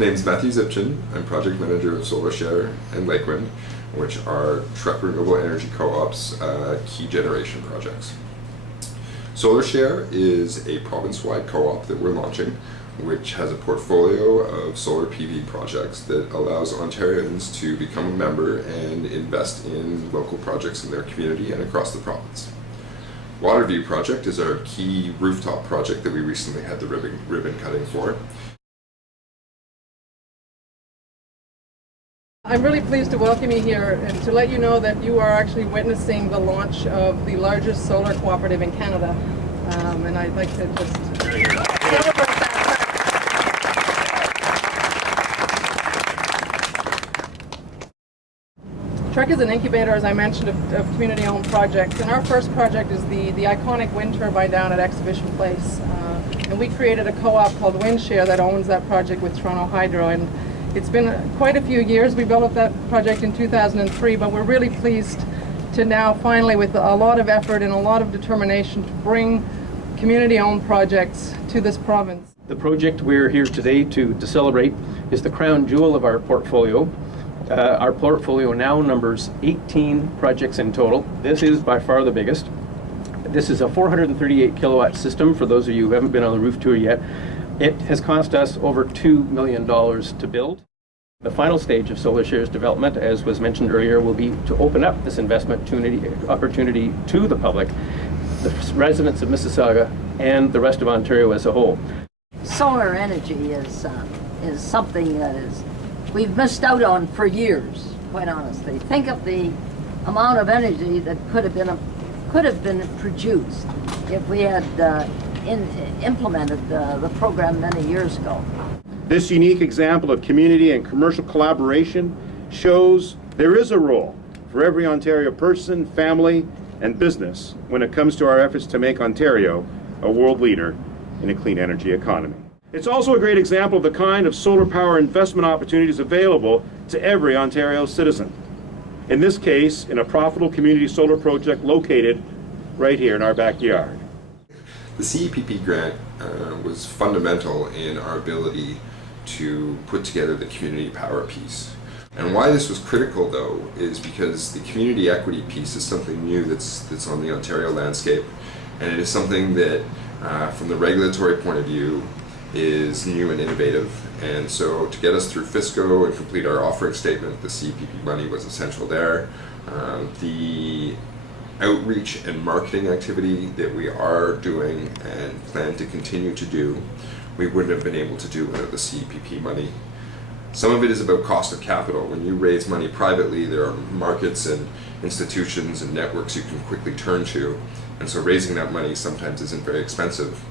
My name is Matthew Zipchin. I'm project manager of SolarShare and Lakewind, which are Trek Renewable Energy Co-op's key generation projects. SolarShare is a province-wide co-op that we're launching, which has a portfolio of solar PV projects that allows Ontarians to become a member and invest in local projects in their community and across the province. Waterview project is our key rooftop project that we recently had the ribbon cutting for. I'm really pleased to welcome you here and to let you know that you are actually witnessing the launch of the largest solar cooperative in Canada. And I'd like to just celebrate that. Trek is an incubator, as I mentioned, of community-owned projects. And our first project is the iconic wind turbine down at Exhibition Place. And we created a co-op called WindShare that owns that project with Toronto Hydro. And it's been quite a few years. We built that project in 2003, but we're really pleased to now finally, with a lot of effort and a lot of determination, to bring community-owned projects to this province. The project we're here today to celebrate is the crown jewel of our portfolio. Our portfolio now numbers 18 projects in total. This is by far the biggest. This is a 438 kilowatt system for those of you who haven't been on the roof tour yet. It has cost us over $2 million to build. The final stage of SolarShare's development, as was mentioned earlier, will be to open up this investment opportunity to the public, the residents of Mississauga, and the rest of Ontario as a whole. Solar energy is something that we've missed out on for years, quite honestly. Think of the amount of energy that could have been produced if we had implemented the program many years ago. This unique example of community and commercial collaboration shows there is a role for every Ontario person, family, and business when it comes to our efforts to make Ontario a world leader in a clean energy economy. It's also a great example of the kind of solar power investment opportunities available to every Ontario citizen. In this case, in a profitable community solar project located right here in our backyard. The CEPP grant was fundamental in our ability to put together the community power piece. And why this was critical, though, is because the community equity piece is something new that's on the Ontario landscape, and it is something that, from the regulatory point of view, is new and innovative. And so to get us through FISCO and complete our offering statement, the CEPP money was essential there. The outreach and marketing activity that we are doing and plan to continue to do, we wouldn't have been able to do without the CEPP money. Some of it is about cost of capital. When you raise money privately, there are markets and institutions and networks you can quickly turn to, and so raising that money sometimes isn't very expensive.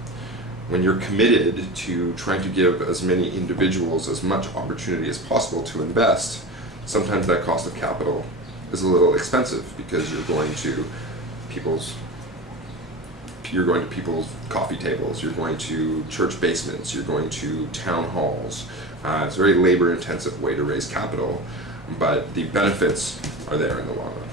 When you're committed to trying to give as many individuals as much opportunity as possible to invest, sometimes that cost of capital is a little expensive because you're going to people's coffee tables, you're going to church basements, you're going to town halls. It's a very labor-intensive way to raise capital, but the benefits are there in the long run.